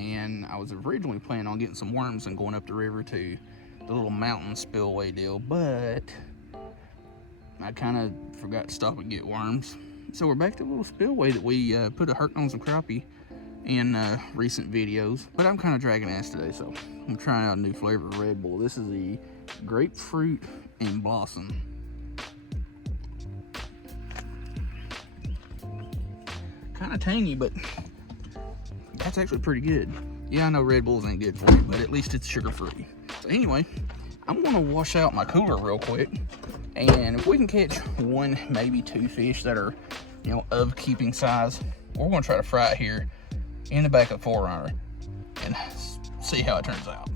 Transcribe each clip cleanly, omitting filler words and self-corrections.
and I was originally planning on getting some worms and going up the river to the little mountain spillway deal, but I kind of forgot to stop and get worms. So we're back to the little spillway that we put a hurting on some crappie in recent videos, but I'm kind of dragging ass today, so I'm trying out a new flavor of Red Bull. This is the grapefruit and blossom. Kind of tangy, but that's actually pretty good. Yeah, I know Red Bulls ain't good for you, but at least it's sugar-free. So anyway, I'm gonna wash out my cooler real quick, and if we can catch one, maybe two fish that are, you know, of keeping size, we're gonna try to fry it here in the back of the 4Runner and see how it turns out.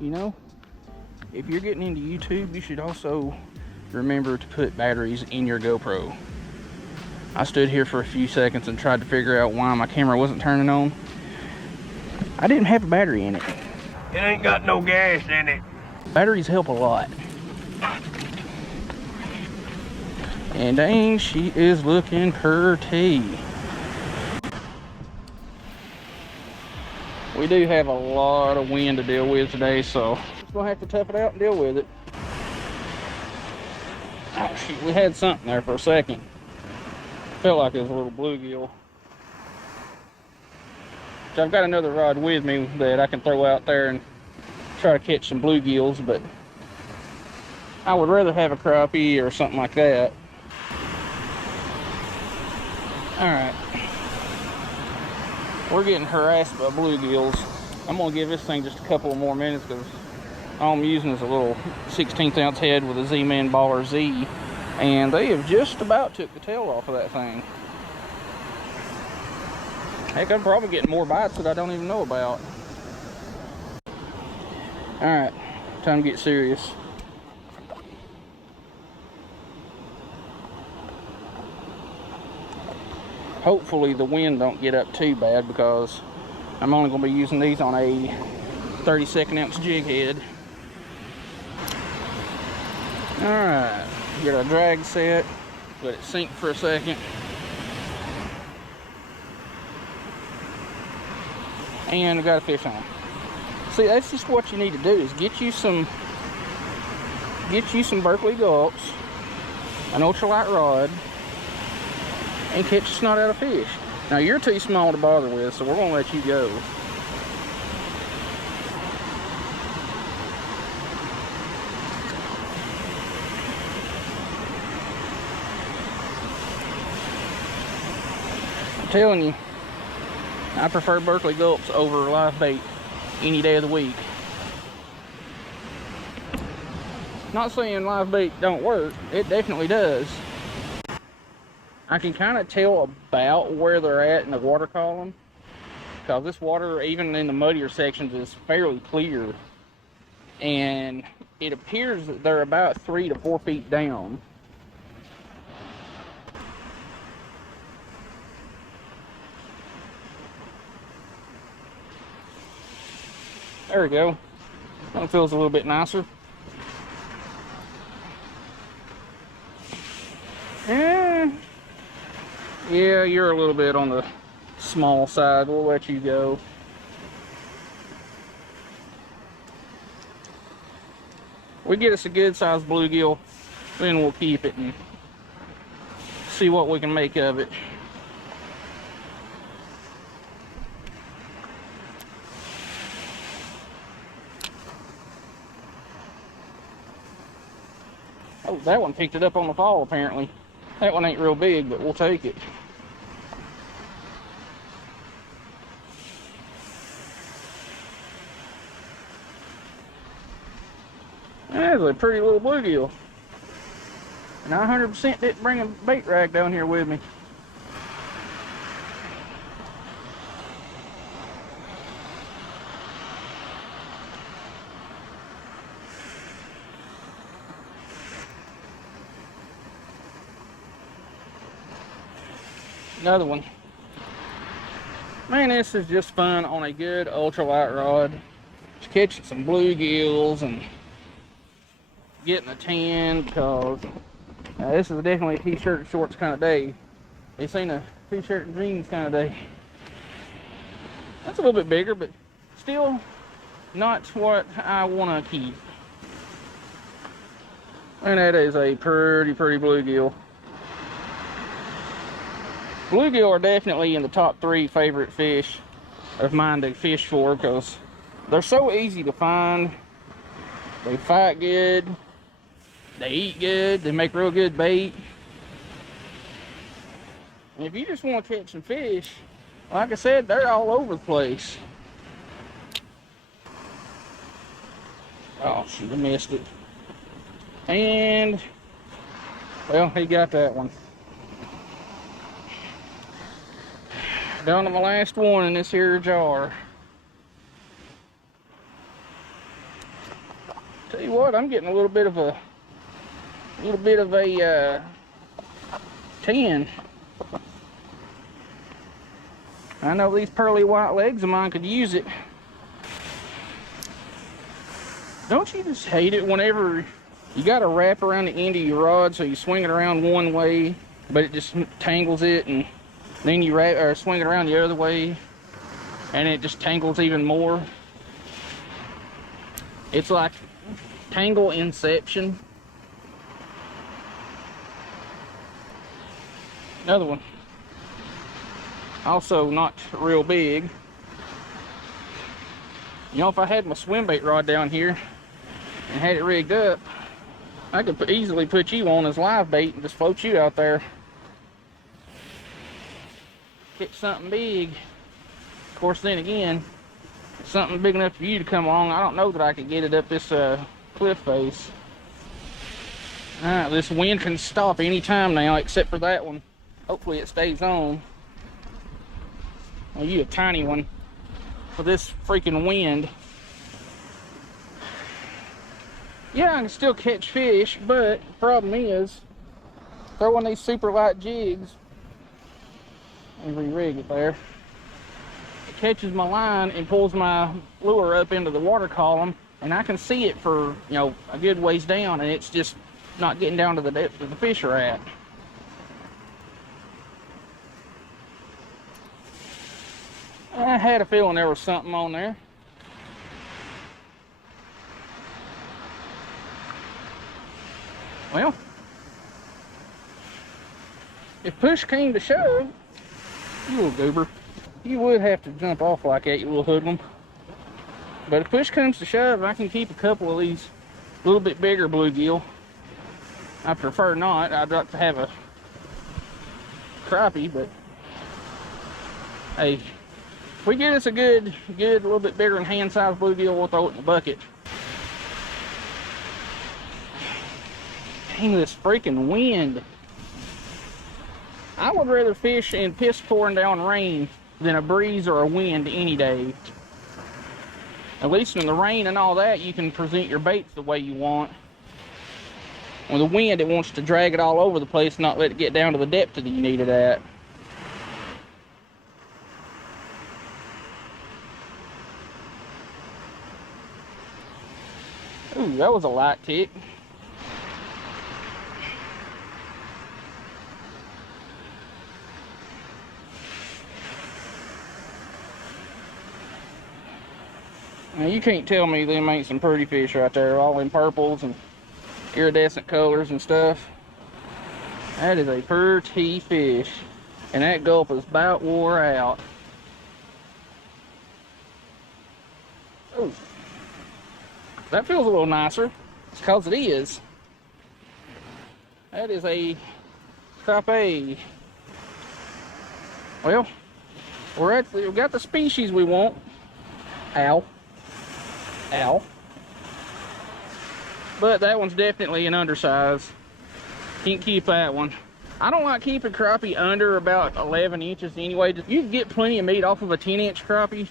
You know, if you're getting into YouTube, you should also remember to put batteries in your GoPro. I stood here for a few seconds and tried to figure out why my camera wasn't turning on. I didn't have a battery in it. It ain't got no gas in it. Batteries help a lot. And dang, she is looking pretty. We do have a lot of wind to deal with today, so just gonna have to tough it out and deal with it. Oh shoot, we had something there for a second. Felt like it was a little bluegill. So I've got another rod with me that I can throw out there and try to catch some bluegills, but I would rather have a crappie or something like that. Alright. We're getting harassed by bluegills. I'm going to give this thing just a couple more minutes because all I'm using is a little 16th ounce head with a Z-Man Baller Z. And they have just about took the tail off of that thing. Heck, I'm probably getting more bites that I don't even know about. Alright, time to get serious. Hopefully the wind don't get up too bad because I'm only going to be using these on a 32nd ounce jig head. Alright. Get our drag set, let it sink for a second. And we got a fish on. See, that's just what you need to do is get you some Berkley gulps, an ultralight rod, and catch a snot out of fish. Now you're too small to bother with, so we're gonna let you go. Telling you, I prefer Berkley gulps over live bait any day of the week. Not saying live bait don't work, it definitely does. I can kind of tell about where they're at in the water column because this water, even in the muddier sections, is fairly clear, and it appears that they're about 3 to 4 feet down. There we go. That feels a little bit nicer. Yeah, you're a little bit on the small side. We'll let you go. We get us a good sized bluegill, then we'll keep it and see what we can make of it. Oh, that one picked it up on the fall apparently. That one ain't real big, but we'll take it. That's a pretty little bluegill. And I 100% didn't bring a bait rag down here with me. Another one. Man, this is just fun on a good ultralight rod. Just catching some bluegills and getting a tan because this is definitely a t-shirt and shorts kind of day. This ain't a t-shirt and jeans kind of day. That's a little bit bigger, but still not what I want to keep. And that is a pretty bluegill. Bluegill are definitely in the top 3 favorite fish of mine to fish for, because they're so easy to find. They fight good. They eat good. They make real good bait. And if you just want to catch some fish, like I said, they're all over the place. Oh, shoot, I missed it. And, well, he got that one. Down to my last one in this here jar. Tell you what, I'm getting a little bit of a 10. I know these pearly white legs of mine could use it. Don't you just hate it whenever you got to wrap around the end of your rod so you swing it around one way, but it just tangles it, and then you swing it around the other way and it just tangles even more? It's like tangle inception. Another one. Also not real big. You know, if I had my swim bait rod down here and had it rigged up, I could easily put you on as live bait and just float you out there. Catch something big. Of course, then again, something big enough for you to come along, I don't know that I could get it up this cliff face. Alright, this wind can stop any time now, except for that one. Hopefully it stays on. Well, you a tiny one for this freaking wind. Yeah, I can still catch fish, but the problem is throwing these super light jigs. Let me re-rig it there. It catches my line and pulls my lure up into the water column, and I can see it for, you know, a good ways down, and it's just not getting down to the depth that the fish are at. I had a feeling there was something on there. Well, if push came to shove, you little goober, you would have to jump off like that, you little hoodlum. But if push comes to shove, I can keep a couple of these a little bit bigger bluegill. I prefer not. I'd like to have a crappie, but hey, if we get us a good, little bit bigger than hand-sized bluegill, we'll throw it in the bucket. Dang, this freaking wind. I would rather fish in piss pouring down rain than a breeze or a wind any day. At least in the rain and all that, you can present your baits the way you want. With the wind, it wants to drag it all over the place and not let it get down to the depth that you need it at. Ooh, that was a light tick. Now you can't tell me them ain't some pretty fish right there, all in purples and iridescent colors and stuff. That is a pretty fish, and that gulp is about wore out. Ooh, that feels a little nicer. It's because it is. That is a crappie. Well, we've got the species we want. Ow. Ow. But that one's definitely an undersize. Can't keep that one. I don't like keeping crappie under about 11 inches anyway. You can get plenty of meat off of a 10-inch crappie,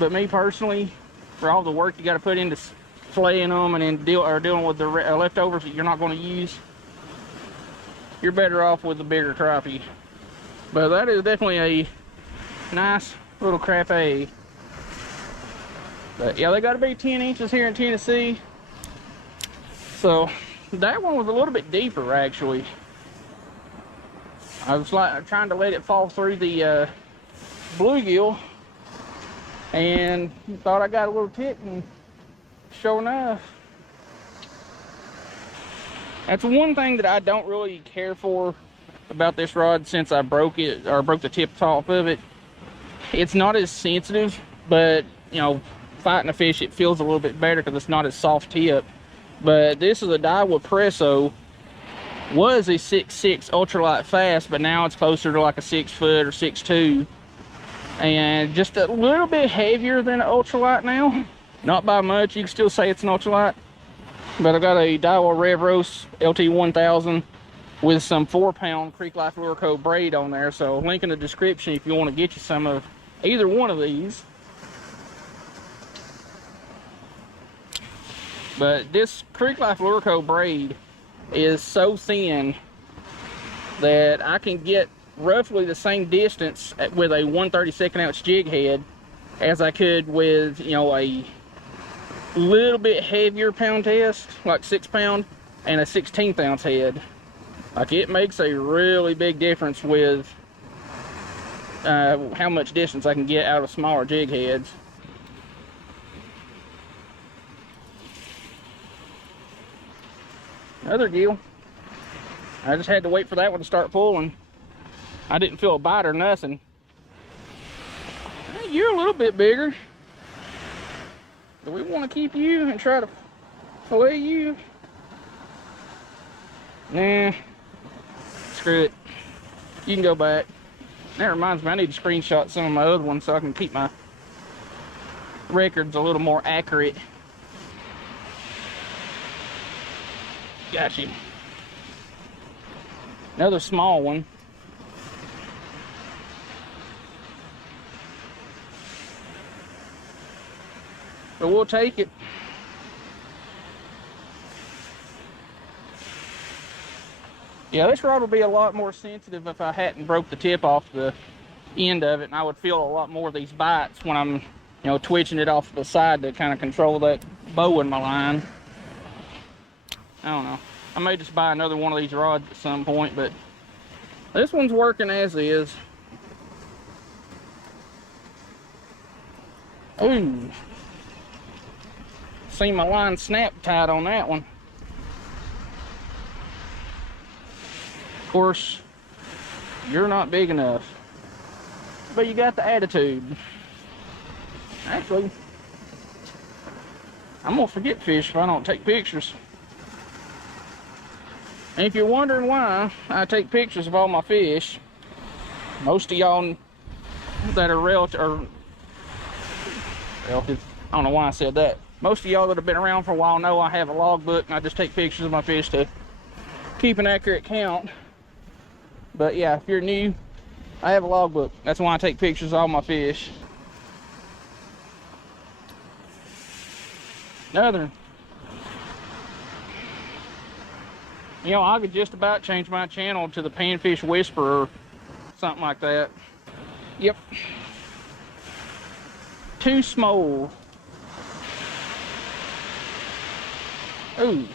but me personally, for all the work you got to put into flaying them and then dealing with the leftovers that you're not going to use, you're better off with the bigger crappie. But that is definitely a nice little crappie. But yeah, they got to be 10 inches here in Tennessee. So that one was a little bit deeper, actually. I was like trying to let it fall through the bluegill, and thought I got a little tip, and sure enough. That's one thing that I don't really care for about this rod since I broke it, or broke the tip top of it. It's not as sensitive, but you know, fighting a fish, it feels a little bit better because it's not as soft tip. But this is a Daiwa Presso. Was a 6'6" ultralight fast, but now it's closer to like a 6 foot or 6'2", and just a little bit heavier than an ultralight now. Not by much. You can still say it's an ultralight. But I got a Daiwa Revros LT1000 with some 4-pound Creek Life Lure Co. braid on there. So link in the description if you want to get you some of either one of these. But this Creek Life Lure Co. braid is so thin that I can get roughly the same distance with a 1/32 ounce jig head as I could with, you know, a little bit heavier pound test, like 6 pound, and a 16th ounce head. Like, it makes a really big difference with how much distance I can get out of smaller jig heads. Another gill. I just had to wait for that one to start pulling. I didn't feel a bite or nothing. Hey, you're a little bit bigger. Do we want to keep you and try to fillet you? Nah. Screw it. You can go back. That reminds me, I need to screenshot some of my other ones so I can keep my records a little more accurate. Got you. Another small one. But we'll take it. Yeah, this rod would be a lot more sensitive if I hadn't broke the tip off the end of it, and I would feel a lot more of these bites when I'm, you know, twitching it off the side to kind of control that bow in my line. I don't know. I may just buy another one of these rods at some point, but this one's working as is. Ooh. See my line snap tight on that one. Of course, you're not big enough, but you got the attitude. Actually, I'm gonna forget fish if I don't take pictures. And if you're wondering why I take pictures of all my fish, most of y'all that are relative, I don't know why I said that. Most of y'all that have been around for a while know I have a logbook, and I just take pictures of my fish to keep an accurate count. But yeah, if you're new, I have a logbook. That's why I take pictures of all my fish. Another. You know, I could just about change my channel to the Panfish Whisperer, something like that. Yep. Too small. Ooh.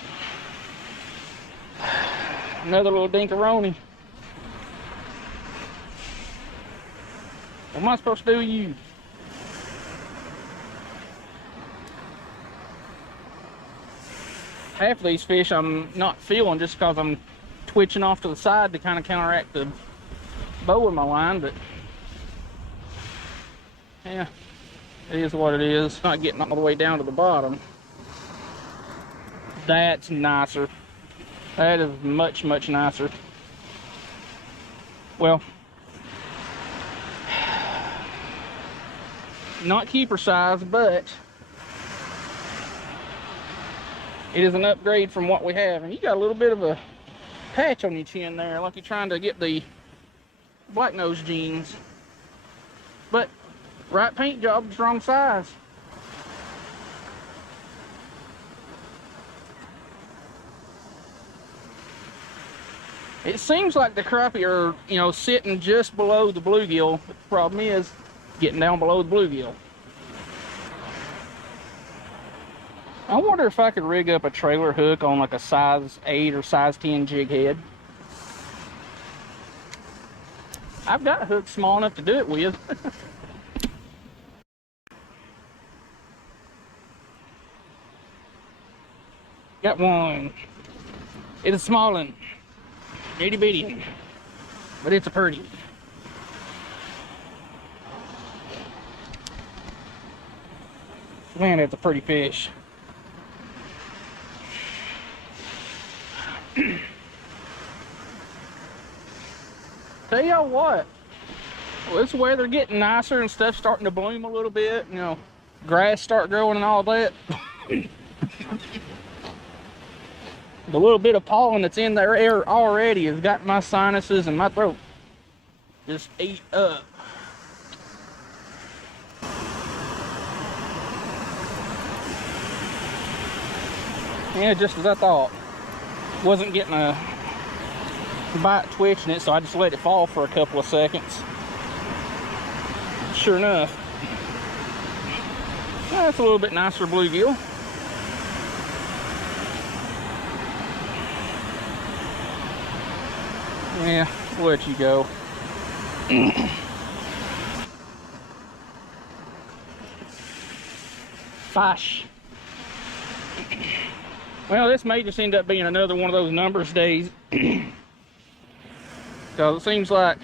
Another little dinkaroni. What am I supposed to do with you? Half of these fish I'm not feeling just because I'm twitching off to the side to kind of counteract the bow in my line, but yeah, it is what it is. Not getting all the way down to the bottom. That's nicer. That is much, much nicer. Well, not keeper size, but it is an upgrade from what we have. And you got a little bit of a patch on your chin there, like you're trying to get the black nose jeans. But right paint job is wrong size. It seems like the crappie are, you know, sitting just below the bluegill. The problem is getting down below the bluegill. I wonder if I could rig up a trailer hook on like a size 8 or size 10 jig head. I've got a hook small enough to do it with. Got one. It's a small one. Itty bitty. But it's a pretty. Man, that's a pretty fish. Tell y'all what, well, this weather getting nicer and stuff starting to bloom a little bit, you know, grass start growing and all that. The little bit of pollen that's in the air already has got my sinuses and my throat just ate up. Yeah, just as I thought. Wasn't getting a bite twitching it, so I just let it fall for a couple of seconds. Sure enough, that's a little bit nicer bluegill. Yeah, we'll let you go. Fish. Well, this may just end up being another one of those numbers days. Because it seems like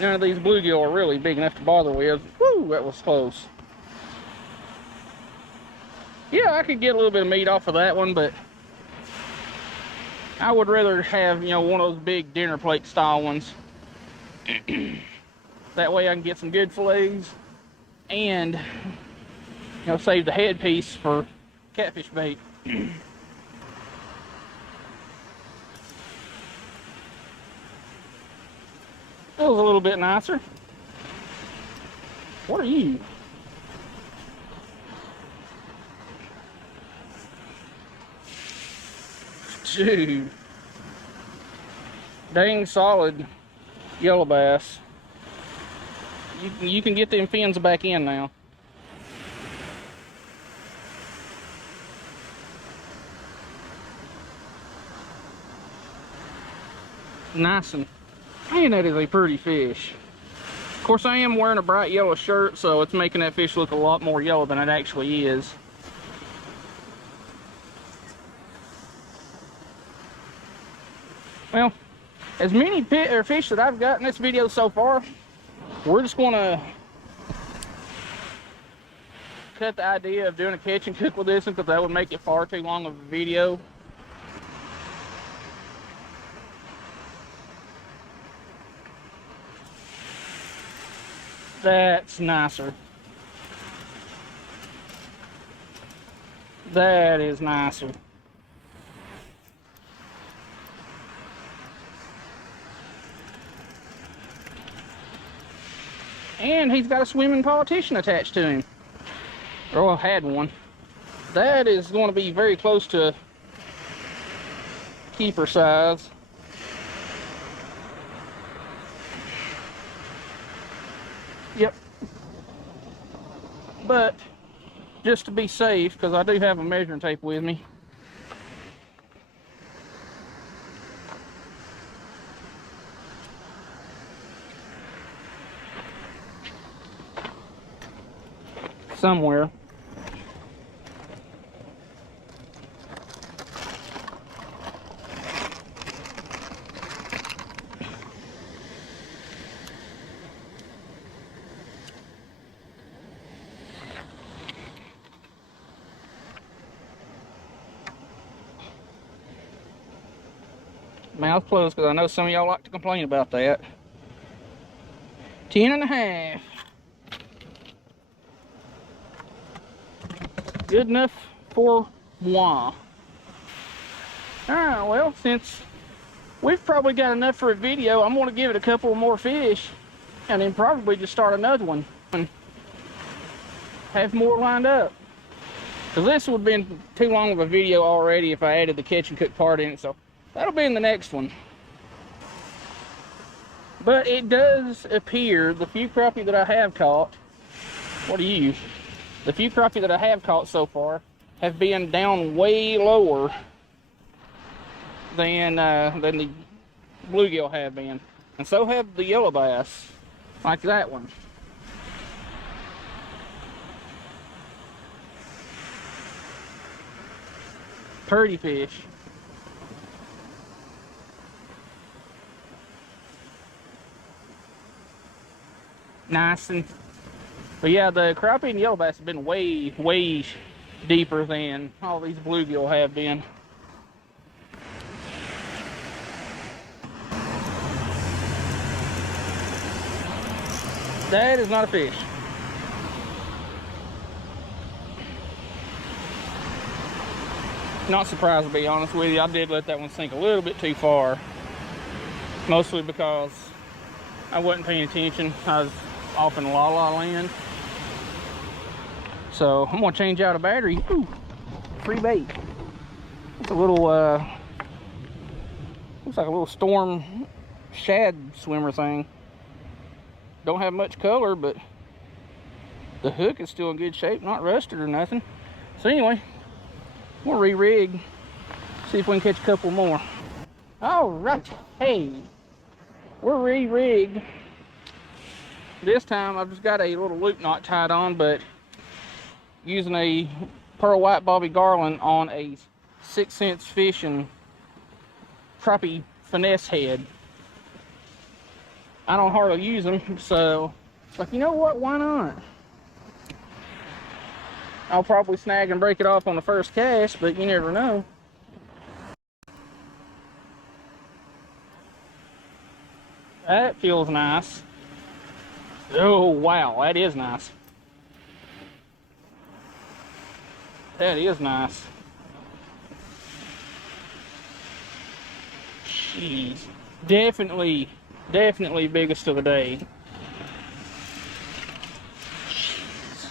none of these bluegill are really big enough to bother with. Woo, that was close. Yeah, I could get a little bit of meat off of that one, but I would rather have, you know, one of those big dinner plate style ones. That way I can get some good fillets and, you know, save the headpiece for catfish bait. It was a little bit nicer. What are you? Dude. Dang solid yellow bass. You can get them fins back in now. Nice and, man, that is a pretty fish. Of course, I am wearing a bright yellow shirt, so it's making that fish look a lot more yellow than it actually is. Well, as many fish that I've got in this video so far, we're just going to cut the idea of doing a catch and cook with this one, because that would make it far too long of a video. That's nicer. That is nicer. And he's got a swimming politician attached to him. Or had one. That is going to be very close to keeper size. Yep. But just to be safe, because I do have a measuring tape with me, somewhere. Mouth closed, because I know some of y'all like to complain about that. 10.5. Good enough for moi. Alright, well, since we've probably got enough for a video, I'm going to give it a couple more fish and then probably just start another one and have more lined up. Because this would have been too long of a video already if I added the catch and cook part in it, so that'll be in the next one. But it does appear the few crappie that I have caught, what are you? The few crappie that I have caught so far have been down way lower than the bluegill have been. And so have the yellow bass, like that one. Pretty fish. Nice. But yeah, the crappie and yellow bass have been way deeper than all these bluegill have been. That is not a fish. Not surprised, to be honest with you. I did let that one sink a little bit too far. Mostly because I wasn't paying attention. I was off in La La Land. So I'm gonna change out a battery. Ooh, free bait. It's a little, looks like a little storm shad swimmer thing. Don't have much color, but the hook is still in good shape, not rusted or nothing. So anyway, we'll re-rig, see if we can catch a couple more. All right, hey, we're re-rigged. This time I've just got a little loop knot tied on, but using a pearl white Bobby Garland on a 6-cents fishing crappie finesse head. I don't hardly use them, so like, you know what, why not? I'll probably snag and break it off on the first cast, but you never know. That feels nice. Oh wow, that is nice. That is nice. Jeez. Definitely biggest of the day. Jeez.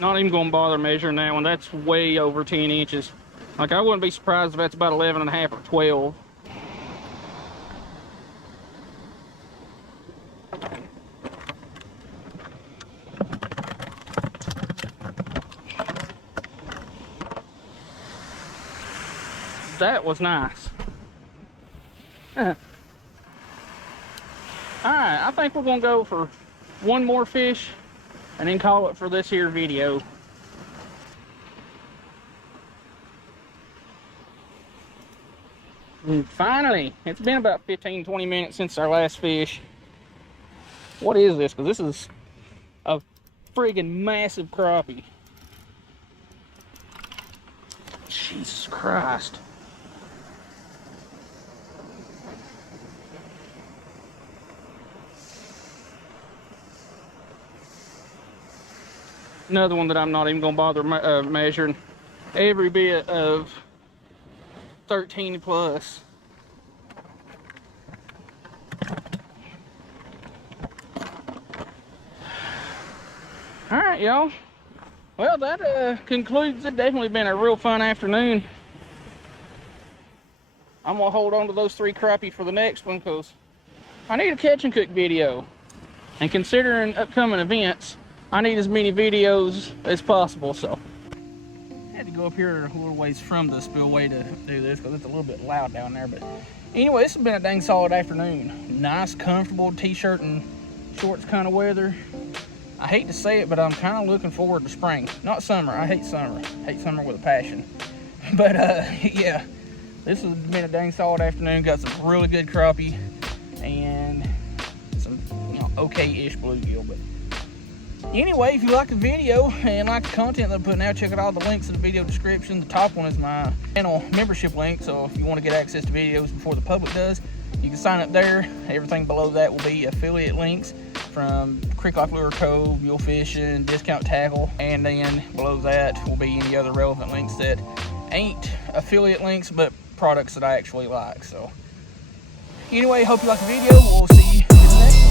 Not even gonna bother measuring that one. That's way over 10 inches. Like, I wouldn't be surprised if that's about 11 and a half or 12. That was nice. Alright, I think we're gonna go for one more fish and then call it for this here video. And finally, it's been about 15-20 minutes since our last fish. What is this? Because this is a friggin' massive crappie. Jesus Christ. Another one that I'm not even gonna bother measuring. Every bit of 13 plus. All right, y'all. Well, that concludes it. Definitely been a real fun afternoon. I'm gonna hold on to those 3 crappie for the next one because I need a catch and cook video. And considering upcoming events, I need as many videos as possible, so. I had to go up here a little ways from the spillway to do this because it's a little bit loud down there. But anyway, this has been a dang solid afternoon. Nice, comfortable t-shirt and shorts kind of weather. I hate to say it, but I'm kind of looking forward to spring. Not summer. I hate summer. I hate summer with a passion. But yeah, this has been a dang solid afternoon. Got some really good crappie and some, you know, okay-ish bluegill. But anyway, if you like the video and like the content that I'm putting out, check out all the links in the video description. The top one is my channel membership link, so if you want to get access to videos before the public does, you can sign up there. Everything below that will be affiliate links from Creek Lock Lure Co., Mule Fishing, Discount Tackle, and then below that will be any other relevant links that ain't affiliate links, but products that I actually like. So anyway, hope you like the video. We'll see you in the next one.